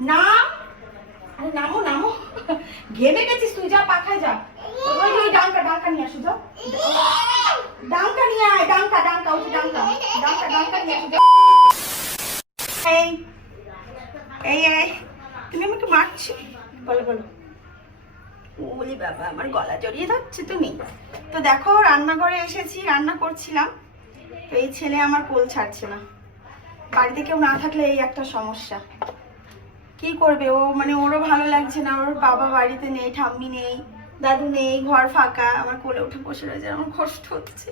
নাম, আরে নামো নামো, ঘেমে গেছিস তুই, যা পাখায় যা। ওই ডাঙ্কা নিয়ে আসো, যাও ডাঙ্কা নিয়ে আয়, ডাঙ্কা ওই ডাঙ্কা নিয়ে আসো। এই এই এই তুমি আমাকে মারছি, বলো বলো। ওরে বাবা, আমার গলা জড়িয়ে ধরছে তুমি। তো দেখো রান্নাঘরে এসেছি, রান্না করছিলাম। তো এই ছেলে আমার কোল ছাড়ছে না। বাড়িতে কেউ না থাকলে এই একটা সমস্যা। কি করবে ও, মানে ওরও ভালো লাগছে না, ওর বাবা বাড়িতে নেই, ঠাম্মি নেই, দাদু নেই, ঘর ফাঁকা, আমার কোলে উঠে বসে রয়েছে, আমার কষ্ট হচ্ছে।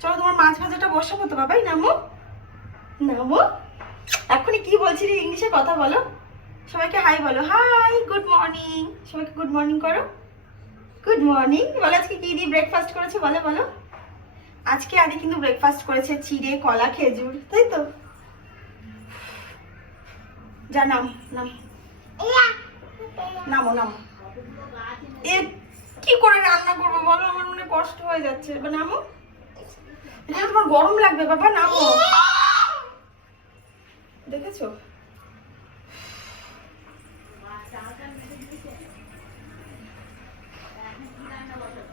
চলো তোমার মাছ ভাজাটা বসাবো তো। বাবাই নামো নামো। এখনই কি বলছিলি, ইংলিশে কথা বলো। সবাইকে হাই বলো, হাই, গুড মর্নিং। সবাইকে গুড মর্নিং করো, গুড মর্নিং বলো। আজকে কি দিয়ে ব্রেকফাস্ট করেছে বলো বলো। আজকে আদি কিন্তু ব্রেকফাস্ট করেছে চিড়ে, কলা, খেজুর, তাই তো। যা নাম নাম, নামো নামো। এ কি করে রান্না করবো বলো, আমার মনে কষ্ট হয়ে যাচ্ছে। নামো, এটা তোমার গরম লাগবে বাবা, নামো। দেখেছো,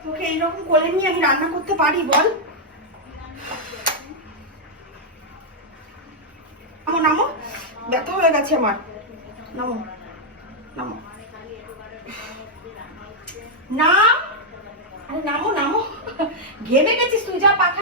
তোকে এইরকম কোলে নিয়ে আমি রান্না করতে পারি বল? নামো নামো, ব্যথা হয়ে গেছে আমার, নামো নামো। নাম, আরে নামো নামো, ঘেমে গেছিস তুই, যা পাখা।